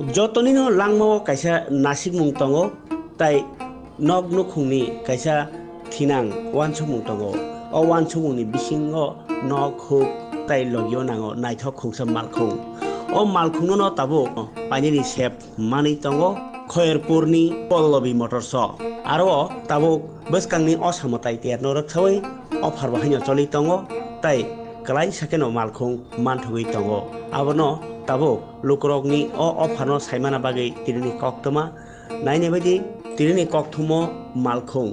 jotoni no langmo kaisa nasik mung tongo tai nog nukhungni kaisa thinang wansuk mung tongo o wansuk mungni bisingo nog huk tai logyo nango naithok khungsa malkhung o malkhung no tabo pani ni sep mani tongo Khairpurni Pallavi Motors aro tabo bwskangni osamotai terno rakhawai offer bahaino choli tongo tai klai sakeno malkhung manthugui tongo abono tabo lukrokni o offer no saimana bagai tirini koktoma naine baidi tirini kokthumo malkhung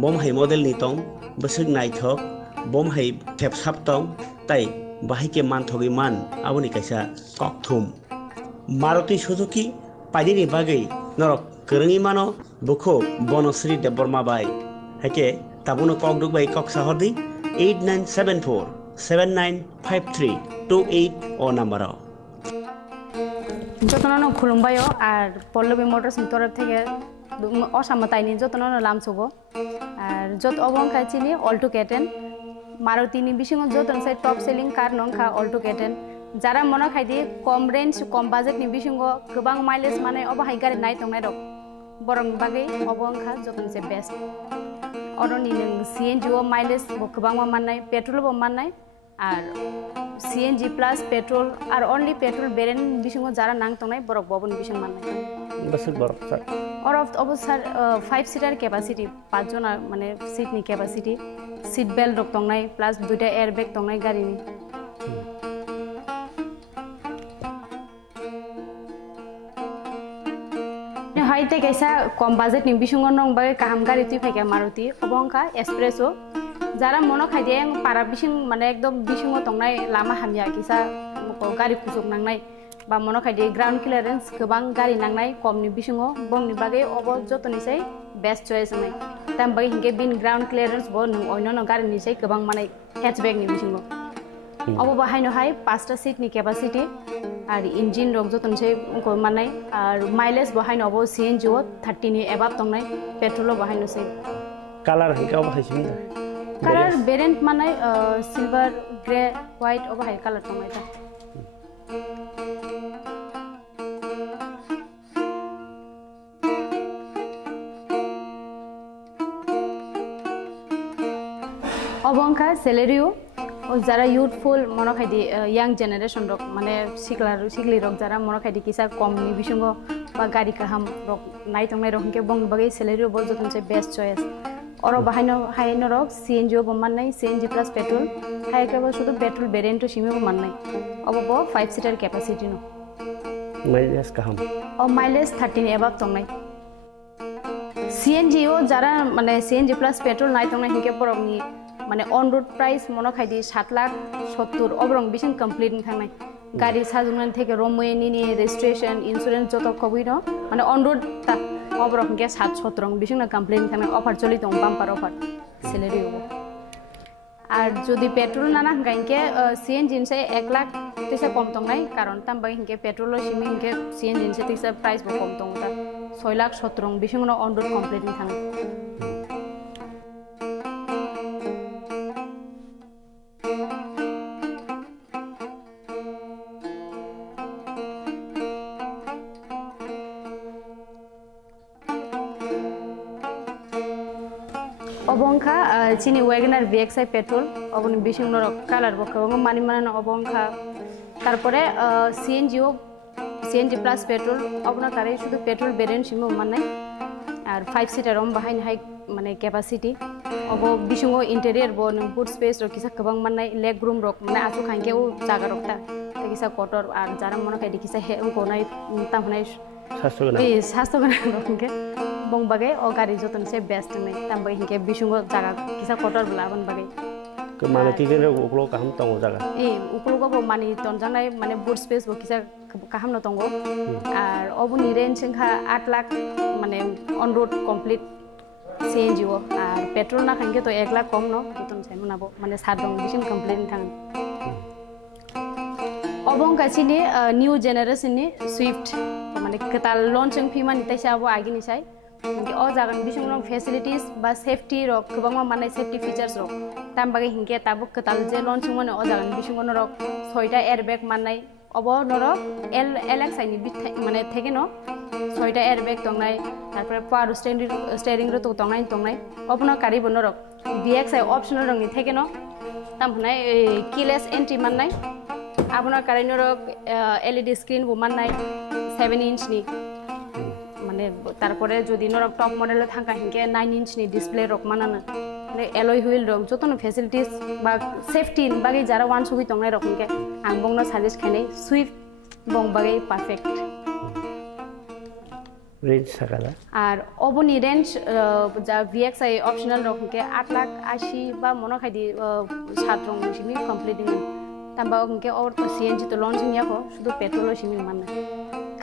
bomhai model ni tong bwsuk naithok bomhai thepsap tong tai bahike manthogi man aboni kaisa kokthum Maruti Suzuki paidini bagai norok kerengi mano buko Bonasri Deborma bai hake tabuno kokduk bai kok sahordi 8974 795328 o number যতন খুলুমবায়ও আর Pallavi motors তরফ থেকে অসামতাইনি যতন লামসুগো আর যত অবংকা চিনি Alto K ten মারুতিনি বিশিং যতন সাই top selling কার নংখা Alto K ten যারা মনে খাইদি কম range কম বাজেটনি বিশিঙ্গ গোबां mileage মানে অবহাই গাড়ি নাই তংনাই রক বরং বাগै অবংখা যতন সে বেস্ট অরনি নং সিএনজি ও মাইলেজ গোबां মাননাই পেট্রোল বো মাননাই আর CNG plus petrol আর only petrol variant বিশিঙ্গ যারা নাং তংনাই বরক ববন বিশিং মাননাই বসক বরক স্যার or of অবস্যার 5 সিটার ক্যাপাসিটি 5 জন মানে সিট নি ক্যাপাসিটি সিট বেল্ট রক তংনাই প্লাস দুইটা এয়ার ব্যাগ তংনাই গাড়িনি হাইতে কাইসা কম বাজেট নি বিশিঙ্গ নং বাগে কাহাম গাড়ি তুই ফাইকা মারুতি অবংকা এসপ্রেসো যারা মনে খাইদে পারা বিশিং মানে একদম বিশিং তংনাই লামা হামিয়া কিসা গাড়ি কুচুক নাंनाय বা মনে খাইদে গ্রাউন্ড ক্লিয়ারেন্স गोबां গাড়ি नांनाय কমনি বিশিং বংনি বাগে অব যতনিসাই বেস্ট চয়েস নাই তাম বাগে হিংকে বিন গ্রাউন্ড ক্লিয়ারেন্স ব নং অন্য গাড়ি নিসাই गोबां মানে হ্যাচব্যাক নি বিশিং অব বাহাইনো হাই 5টা সিট নি ক্যাপাসিটি আর ইঞ্জিন রক যতনসাই মানাই আর মাইলেজ বাহাইনো অব CNG 30 নি এবাব তংনাই পেট্রোল বাহাইনোসै কালার হিংকে অব হাইছিন Color variant mana silver, grey, white, or high color to my Obonka, Celerio, or Zara youthful monokhidi young generation rock, Mane Sikli rock, Zara monokhidi kisa, combi bishungo, Bagari Kaham rock, night on my rock, Bong Bagay, Celerio was the best choice. और बाहायनो हायनो रक CNG बो माननाय CNG plus petrol हायकेबो शुद्ध petrol variant सिमे बो माननाय अब बो 5 सीटर कैपेसिटी नो माइलेज काहम और माइलेज 13 एबाब तंगनाय CNG ओ जारा माने CNG प्लस पेट्रोल नाय तंगनाय हिके बरमनि माने ऑन रोड प्राइस मनो खायदि 7,70,000 अबरं बिसिन कंप्लीट थांनाय गाड़ी साजुनन थेके रमवेनि नि रेजिस्ट्रेशन इंश्योरेंस जत खबिनो माने ऑन रोड ता অবরক কে 7-17 বিশিং কমপ্লেইন থানে অফার চলি দং বাম্পার অফার স্যালারি হবো আর যদি পেট্রোল না গাইকে CNG ইনসে 1 লাখ তেসে কম তং নাই কারণ তাম বাই হিংকে পেট্রোল সিমি হিংকে CNG ইনসে তেসে প্রাইস বো কম তং তা 6,17,000 বিশিং অন রোড কমপ্লিট থানে অবংখা চিনি ওয়াগনার VXI পেট্রোল অবনি বিশিং কালার বকং মানি মানে অবংখা তারপরে CNG প্লাস পেট্রোল অবনা তারে শুধু পেট্রোল ভেরিয়েন্ট সিমো মাননাই আর 5 সিটার রম বাহাইন হাই মানে ক্যাপাসিটি অব বিশিং ইন্টেরিয়র ব বুট স্পেস র কিসা गोबां মাননাই লেগ রুম রক মানে আচু খাইকে ও জায়গা রকটা কিসা কটর আর যারা মনে কাই কিসা হে কোনাই তাহনাই স্বাস্থ্যগণ রককে bong bagai o gari joton se best nei tambai hinke bisungo jaga kisa kotor blaban bagai ke mane tijere uklo kaham tongo jaga uklo go mani tonjanai mane boot space bo kisa kaham no tongo ar obuni range singha 8 lakh mane on road complete CNG o ar petrol na khange to 1 lakh kom no joton sai manabo mane sadong bisin complete thang obong kachini new generation ni Swift mane ketal launching phi mani taisa abo agini sai Hinge ओ जागन बिशुंग facilities बा safety रक गोबां माने safety features रक ताम बागे हिंगे ताबो कताल जे launching माने ओ जागन बिशुंग रक 6टा एयरबैग माननाय अब नरक LXI नि माने थेके न 6টা एयरबैग तंगनाय तारपर पावर स्टीयरिंग रो तंगनाय अब न गारि बनरक VXI ऑप्शनल रंगनि थेके न ताम हनाय कीलेस एंट्री माननाय आबना गारि नरक LED स्क्रीन बो माननाय 7 इंच नि माने तारपरे जदि नरक टॉप मॉडल थांका हिंके 9 इंच नि डिस्प्ले रक मानानो माने एलॉय व्हील रक जतन फैसिलिटीज बा सेफ्टी बागै जारा वान सुबि तंगनाय रक हिंके आं बंगनो सर्विस खायनाय स्विफ्ट बंग बागै परफेक्ट रेंज सागाला আর অবনি রেঞ্জ যা VXI অপশনাল রক হিंके 8,80,000 বা মনো খাইদি 7 রং সিমি কমপ্লিটিং তাম্বা হিंके और CNG তো লঞ্চিং ইয়াকো শুধু পেট্রোল সিমি মাননা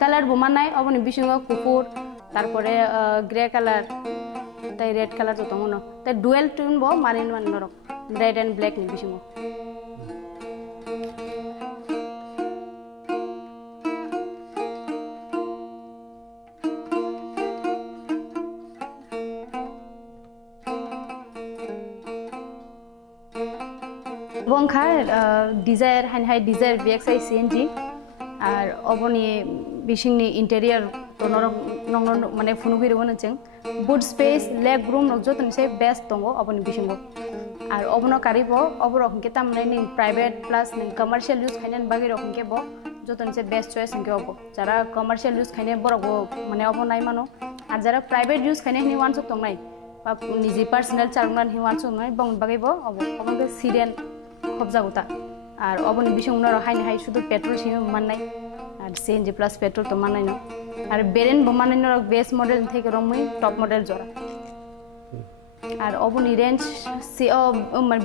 কালার বমানাই অবনি বিসঙ্গ কুকুর তারপরে গ্রে কালার তাই রেড কালার তো তমনো তাই ডুয়েল টোন বো মারিন মান নরক রেড এন্ড ব্ল্যাক নি বিসঙ্গ বংখা ডিজায়ার হাই ডিজায়ার VXI CNG আর অবনি বিশিংনি ইন্টেরিয়র তো নরক নং মানে ফুনুগির ওনচেং বুট স্পেস লেগ রুম নক জতন সে বেস্ট দङ অবনি বিশিংগো আর অবন কারিবো অবর রকমকে তামনে নিং প্রাইভেট প্লাস নিং কমার্শিয়াল ইউজ খাইনান বাগি রকমকে ব জতন সে বেস্ট চয়েস হিंके অব যারা কমার্শিয়াল ইউজ খাইনে বরগো মানে অব নাই মানো আর যারা প্রাইভেট ইউজ খাইনে নি ওয়ান সক তংনাই বা নিজি পার্সোনাল চালমান হি ওয়ান সক নাই বং বাগিব অব অবনকে সিরিয়ান খবজাগুতা আর অবনি বিশংনর হাইনে হাই শুধু পেট্রোল সিমে মাননাই আর CNG প্লাস পেট্রোল তো মাননাই ন আর বেরেন বমানাইনর বেস মডেল থেকে রমই টপ মডেল জরা আর অবনি রেঞ্জ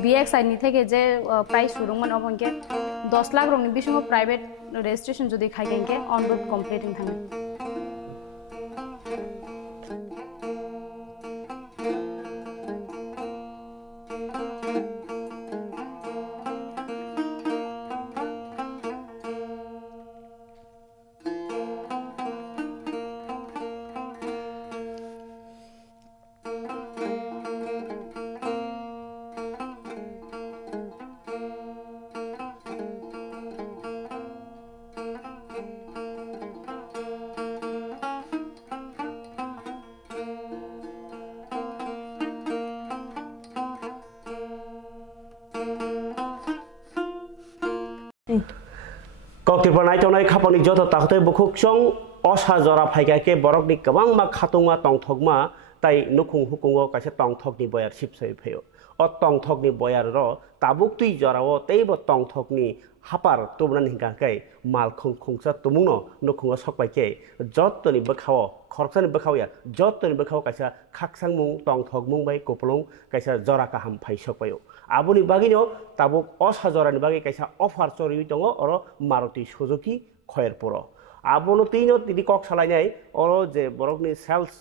VXI নি থেকে যে প্রাইস শুরুমান অবনকে 10 লাখ রংনি বিশং প্রাইভেট রেজিস্ট্রেশন যদি খাইকেনকে অন রোড কমপ্লিটিং থাকে कक्तिरफोरनाय तंनाय खापनि जत ताखतै बुखुकसं असा जरा फाइगाके बरकनि गोबां मा खातुंगा तंथगमा ताइ नुखुं हुकुंगो कासे तंथगनि बयार सिपसै फैयो अ तंथगनि बयार र ताबुक तुइ जराव तैब तंथगनि हापार तुमनान हिंगाकै मालखुं खुंसा तुमुनो नुखुंगा सकबाइके जतनि बखाव खरसानि बखावया जतनि बखाव कासे खाकसांमुं तंथगमुं बाय कोपलुं कासे जरा काहाम फाइ सकबायो आबुनि बागिनो ताबुक असा जरानि बागै कासे अफार चरि दङ अर मारुति सुजुकी खयरपुर आबुनो तिनो तिदि कक सालायनाय अर जे बरकनि सेल्स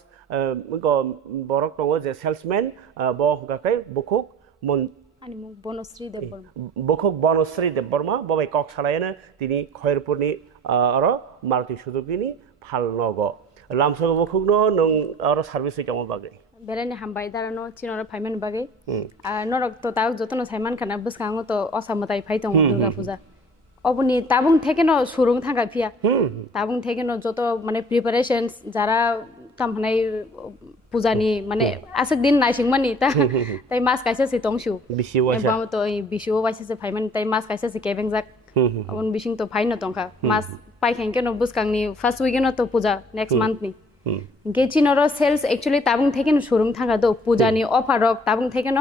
बरक दङ जे सेल्समेन ब हुकाकै बुखुक मन अनि मुख बनश्री देबबर्मा बुखुक बनश्री देबबर्मा बबाय कक सालायनो तिनि खयरपुरनि अर मारुति सुजुकीनि फालनग लामसग बुखुकनो नों अर सार्भिस दङ बागै बेरानि हामबाय दारानो चिनर फाइमान बागै नरक तो ताव जतन साइमान खाना बसखाङो तो असामताय फाइतङ दुर्गा पूजा अबनि ताबुं थेके न सुरुं थांगा फिया ताबुं थेके न जत माने प्रिपारेशन्स जारा तामहनाय पूजानि माने आसक दिन नाइसिंमानि ताइ मास काइसे से तंसु बिसिवासा तो बिसिव वाइसे से फाइमान ताइ मास काइसे से केबें जाक अबन बिसिं तो फाइन तंखा मास पाइखेंके न बसखांनि फर्स्ट वीक न तो पूजा नेक्स्ट मंथ नि गेचिनर सेल्स एक्चुअली ताबुं थेके न सुरुं थांगा तो पूजानि ऑफर रक ताबुं थेके न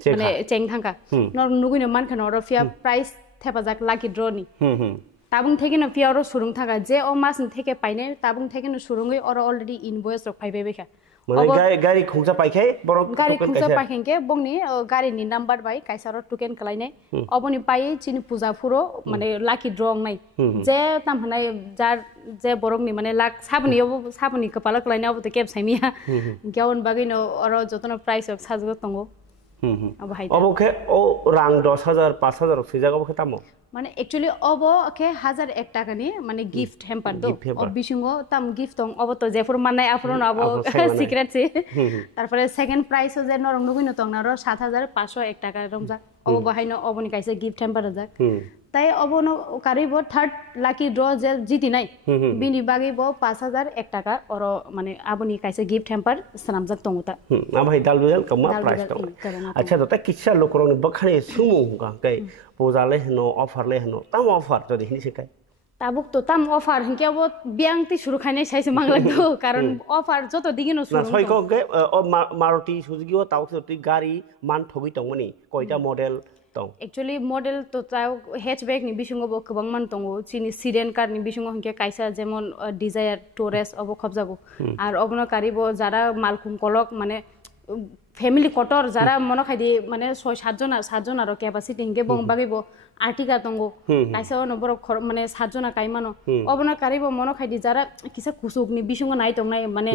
माने चेंग थांगा न नुगुनि मानखान र फिया प्राइस थेपाजाक लाकी ड्रनि ताबुं थेके न फिया र सुरुं थांगा जे ओ मास थेके पाइने ताबुं थेके न सुरुंगै और अलरेडी इनवॉइस रक फाइबे बेखा माने गाड़ी खुंसा पाइखे बरक गाड़ी खुंसा पाइखेंके बंगनि गाड़ीनि नम्बर बाय काइसार टुकेन कलाइने अबनि पाइ चिनि पूजा फुरो माने लाकी ड्रंग नाय जे तामहनाय जार जे बरकनि माने लाक साबनि कपाल कलाइने अब त केब साइमिया गेवन बागैनो और जतन प्राइस साजगो तंगो अब हाइ अबके ओ रां 10,000 5,000 सिजागो खतामो माने एक्चुअली अब के 1001 टाका नि माने गिफ्ट हेम्पर दो अब बिसिंगो ताम गिफ्ट दं अब तो जेफोर माननाय आफरन अब सिक्रेट से तारपरे सेकेंड प्राइस जे नरम नुगुनो तंग न 7,501 टाका रमजा अब बहायनो अबनि काइसे गिफ्ट हेम्पर जाक তাই অবনো কারিব থার্ড লাকি ড্র যে জিতি নাই বিনি বাগিব 5001 টাকা ওর মানে আবনি কাইছে গিফট হ্যাম্পার সানামজাক তংতা আবাই দালবেল কমা প্রাইস দং আচ্ছা তো তা কিচ্ছা লোকরনি বখানে সুমু গাই পোজালে হনো অফার লে হনো তাম অফার যদি হিনি শিকাই তাবুক তো তাম অফার হিংকে অব বিয়াংতি শুরু খাইনে সাইছে মাংলাগো কারণ অফার যত দিগিনো শুরু না ছয়ক গে মারুতি সুজুকিও তাও সতি গাড়ি মান ঠগি তংমনি কয়টা model tong actually model to taw hatchback ni bisungo bo kwbang man tongo chini sedan car ni bisungo hingke kaisa jemon desire Taurus obo khobjago ar obno karibo jara malkum kolok mane family kotor jara mono khaidi mane 6-7 jon aro capacity hingke bong bagibo artiga tongo kaisa ono boro mane 7 jona kaimano obno karibo mono khaidi jara kisa kusuk ni bisungo nai tongnai mane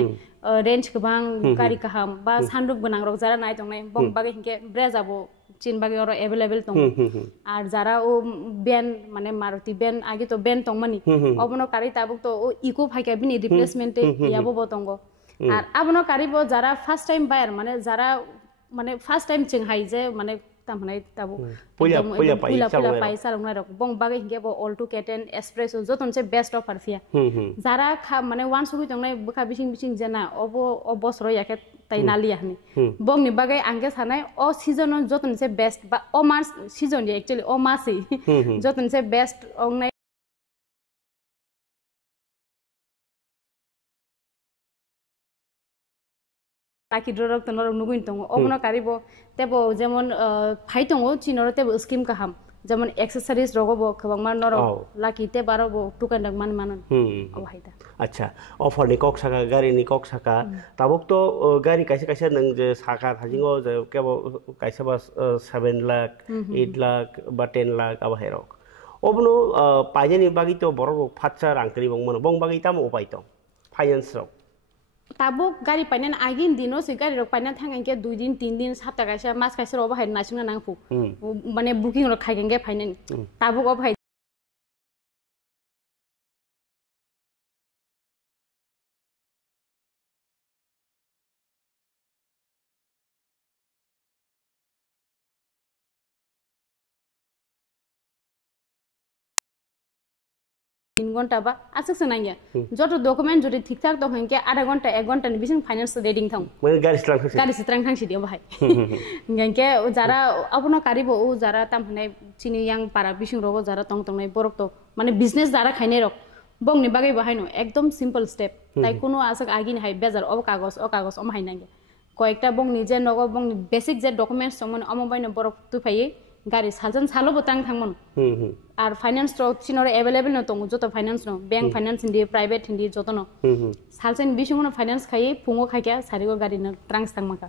range kwbang gari kaham ba sanduk gonang rok jara nai tongnai bong bagi hingke brejabo चीन बागे और available तंग और जरा ओ Ben माने Maruti Ben आगे तो Ben तंग मनी अबनो कारी ताबुक तो ओ इको फाइका बिनी रिप्लेसमेंट याबो बतंगो और अबनो कारी बो जरा फर्स्ट टाइम बायर माने जरा माने फर्स्ट टाइम चिंग हाइ जे माने तामने ताबु पुला पैसा लंगना रक बंग बागे हिंगे बो ऑल्टो केटेन एस्प्रेसो जतन से बेस्ट ऑफर फिया जरा खा माने वान सुगु तंगनाय बखा बिसिं जना अबो अबसरो याके ताइ नालियाहनि बंग नि बागे आंगे सानाय ओ सीजन जतन से बेस्ट बा ओ मास सीजन एक्चुअली ओ मासि जतन से बेस्ट अंगनाय लाकी ड्रक तनर नुगुइन तंगो अबनो कारिबो तेबो जेमन फाइ तंगो चिनर तेबो स्कीम काहाम जेमन एक्सेसरीज रगबो खबांमान नर लाकी ते बारबो टुकान मान मानन अहायदा अच्छा ऑफर नि कक साका गारि नि कक साका ताबुक तो गारि काइसे काइसे नों जे साका थाजिंगो जे केबो काइसे बा 7 लाख 8 लाख बा 10 लाख अब हेरक अबनो पाइजेनि बागि तो बरो फाच्चा रांकरि बंगमन बंग बागि ताम उपाय तो फाइनेंस रक ताबुक गारि पाइनान आगिन दिनो से गारि रक पाइना थांगेंके 2 दिन 3 दिन सप्ताह काइसे मास काइसे रबा हाय नासिंना नांफु माने बुकिंग रक खाइगेंगे फाइनान ताबुक अब हाय घंटा बा आसक सनांगे जत डॉक्यूमेंट जदि ठीक ठाक तो हंके आधा घंटा 1 घंटा नि बिसिं फाइनेंस रेडिंग थां माने गारि सित्रां थांसि दियो बाहाय गंके जारा अपनो कारिबो ओ जारा ताम हनाय चिनि yang पारा बिसिं रबो जारा तंग तंगनाय बरक तो माने बिजनेस जारा खाइने रक बंग नि बागै बाहायनो एकदम सिंपल स्टेप ताइ कोनो आसक आगिन हाय बेजार ओ कागज अम हायनांगे कयेकटा बंग नि जे नगो बंग नि बेसिक जे डॉक्यूमेंट्स समन अम बायनो बरक तुफायै गारि सालजन सालो बतां थांमन আর ফাইনান্স তো চিনরে अवेलेबल ন তং যত ফাইনান্স ন bank finance Hindi private Hindi যত ন সালসেন বিশুন ফাইনান্স খাই ফুঙ্গো খাইকা সারিগো গাড়ি ন ট্রান্স থাংমাকা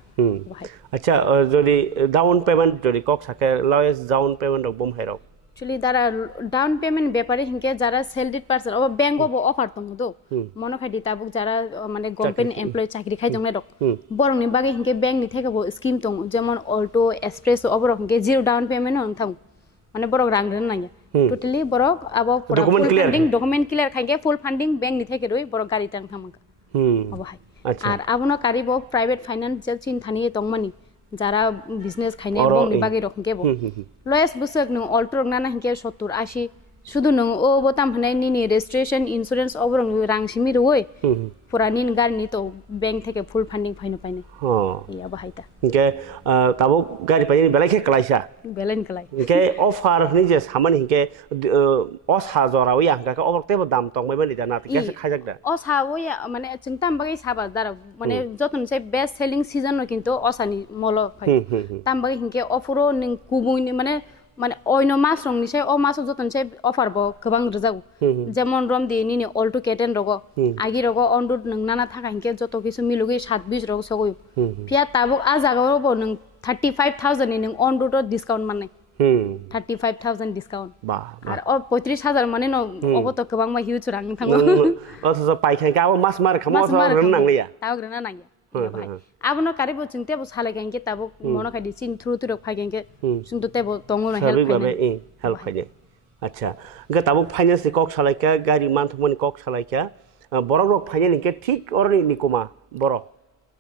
আচ্ছা যদি ডাউন পেমেন্ট যদি কক থাকে লয়েস্ট ডাউন পেমেন্ট বম হেরক एक्चुअली दारा डाउन पेमेंट व्यापारी हिंके जरा सैलरीड पर्सन अब बैंक बो ऑफर तंग दो मनो खाइदि ताबुक जरा माने गवर्नमेंट एम्प्लॉय चाकरी खाइ जंगले दक बरं नि बागे हिंके बैंक नि थेके बो स्कीम तंग जेमन ऑल्टो एक्सप्रेस अबर हिंके जीरो डाउन पेमेंट न थां माने बरक रांग रन नांगे टोटली बरक अब डॉक्यूमेंट क्लियर खाइगे फुल फंडिंग बैंक नि थेके रोय बरक गाड़ी तां थामका अब हाय आर आबनो कारिबो प्राइवेट फाइनेंस जे चिन थानि तंगमनि जारा बिजनेस खाइने बंग नि बागे रखंगे बो लयस बुसक नो ऑल्टो रंगना हिंके 70 80 शुधु नो ओ बोताम हनाय नि रेजिस्ट्रेशन इंश्योरेंस अबरंग रांसिमि रोय पुरानि गारिनि तो बैंक थेके फुल फंडिंग फाइनो पाइने या बाहायता के ताबो गारि पाइनि बेलाखे कलाइसा बेलाइन कलाइ के ऑफर नि जे सामानि हिंके असा जरावै आंगा के अबरतेबो दाम तंबाय मानि दाना केसे खाजाकदा असावै माने चिंताम बागै साबा दारा माने जतन से बेस्ट सेलिंग सीजन न किंतु असानि मलो फाइ ताम बागै हिंके अफरो निं कुबुनि माने माने ओइनो मास रंनिसे ओ मास जतन से ऑफर बो गोबां रजागु जेमन रम दिनि नि ऑल्टो केटेन रगो आगि रगो अनदुद नंनाना थाका हिंके जत किसु मिलुगै 27 रगो सगय फिया ताबुक आ जागाव बो नों 35000 नि नों अनदुद डिस्काउंट माने 35000 डिस्काउंट बा आर 35000 माने न अब तो गोबां मा हिउज रां थांगो अथस पाइखाय का मास मार खमो रन नांलिया ताव ग्रना नांया आबनो कारिबो चिंते बो सालायगेंके ताबो मनो खादि चिन थ्रु थ्रु फाइगेंके सुंदु तेबो तंगो न हेल्प खाइने अच्छा ग ताबो फाइनेंस कक सालायका गारि मानथमनि कक सालायका बरक फाइनेंस के ठीक और निकोमा बर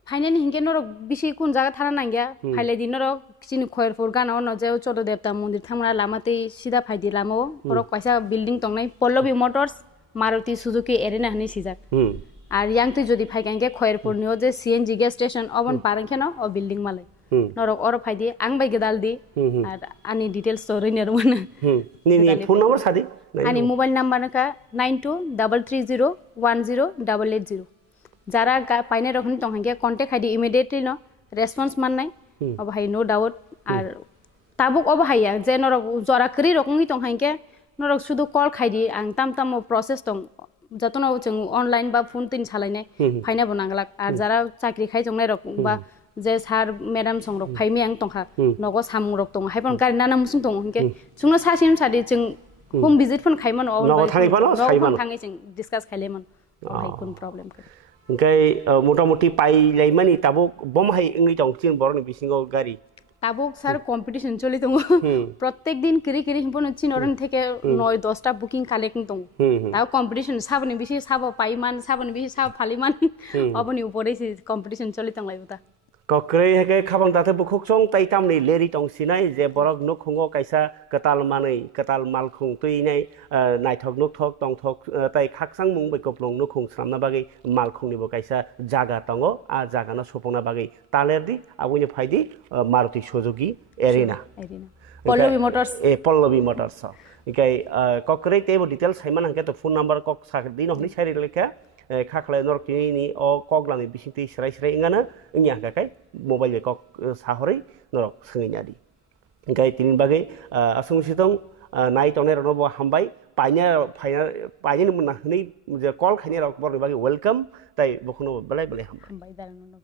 फाइनाल हिंगे नरक बिसि कुन जागा थाना नांगिया फाइले दिन नरक किसिनि खयरपुर गानाव न जे चोद देवता मंदिर थांना लामाते सीधा फाइदि लामाव नरक कायसा बिल्डिंग तंनाय पल्लवी मोटर्स मारुति सुजुकी एरेना हनि सिजाक আর ইয়াং তুই যদি ফাইকাঙ্গে খয়রপুর নিও যে সিএনজি গ্যাস স্টেশন অবন পারাঙ্কে না ও বিল্ডিং মালে নরক অর ফাইদি আং বাই গদাল দি আর আনি ডিটেইলস স্টোরি নেরমন নি ফোন নাম্বার সাদি আনি মোবাইল নাম্বার নাকা 9233010880 যারা পাইনে রখনি তংহাঙ্গে কন্টাক্ট হাইদি ইমিডিয়েটলি ন রেসপন্স মান নাই অব হাই নো ডাউট আর তাবুক অব হাইয়া যে নরক জরা করি রকমই তংহাঙ্গে নরক শুধু কল খাইদি আং তাম তাম প্রসেস তং যতন जों অনলাইন বা ফোন তিন চালাইনে ফাইনা বনাংলাক আর যারা চাকরি খাই জংনাই রক বা যে স্যার ম্যাডাম সংরক ফাইমি আং তংখा नगो सामुरक दं हायपन गारि नाना मुसुं दं हंके सुंनो सासिम सादि जों होम विजिट फन खायमन अ नगो थांगिफानो साइमन थांगै जों डिसकास खायलेमन हाय कोन प्रॉब्लेम ओंखाय मोटामोटी पाइलायमानि ताबो बम हाय इंगै दं चिन बरनि बिसिङाव गारि তাবুক স্যার কম্পিটিশন চলি দङ প্রত্যেক দিন কিরি কিরি হিমপন চিনরন থেকে 9-10টা বুকিং কালেক্টিং দङ তাও কম্পিটিশন সাবনি বেশি সাব পাইমান সাবনি বেশি সাব ফালিমান অবনি উপরে কম্পিটিশন চলি দङ লাইবতা कक्रै हेके खाबां दाथे बुखुकसं ताइतामनि लेरि तंसिनाय जे बरक नुखुङो कायसा कताल मानै कताल मालखुं तुइनाय नायथक नुकथक तंथक ताइ खाकसां मुं बैकप्लं नुखुं स्रामना बागै मालखुंनिबो कायसा जागा दङ आ जागाना सपंना बागै तालेरदि आबुनि फाइदि मारुति सुजुकी एरेना पल्लवी मोटर्स पल्लवी मोटर्स इकाय कक्रै तेबो डिटेल साइमान हंके त फोन नम्बर कक साखदि नहनि साइरि लेखा खाखलाय नरकिनि अ कगलानि बिसिंति स्राय स्राय इंगाना इंया हाकाय मोबाइल कक साहरै नरक सङैनादि इंगाय तिनि बागै असुंसितं नाय तने रनबो हामबाय पाइने मुना हनै जे कल खाइने रक बरनि बागै वेलकम ताइ बखनो बलाय बलाय हामबाय दारनो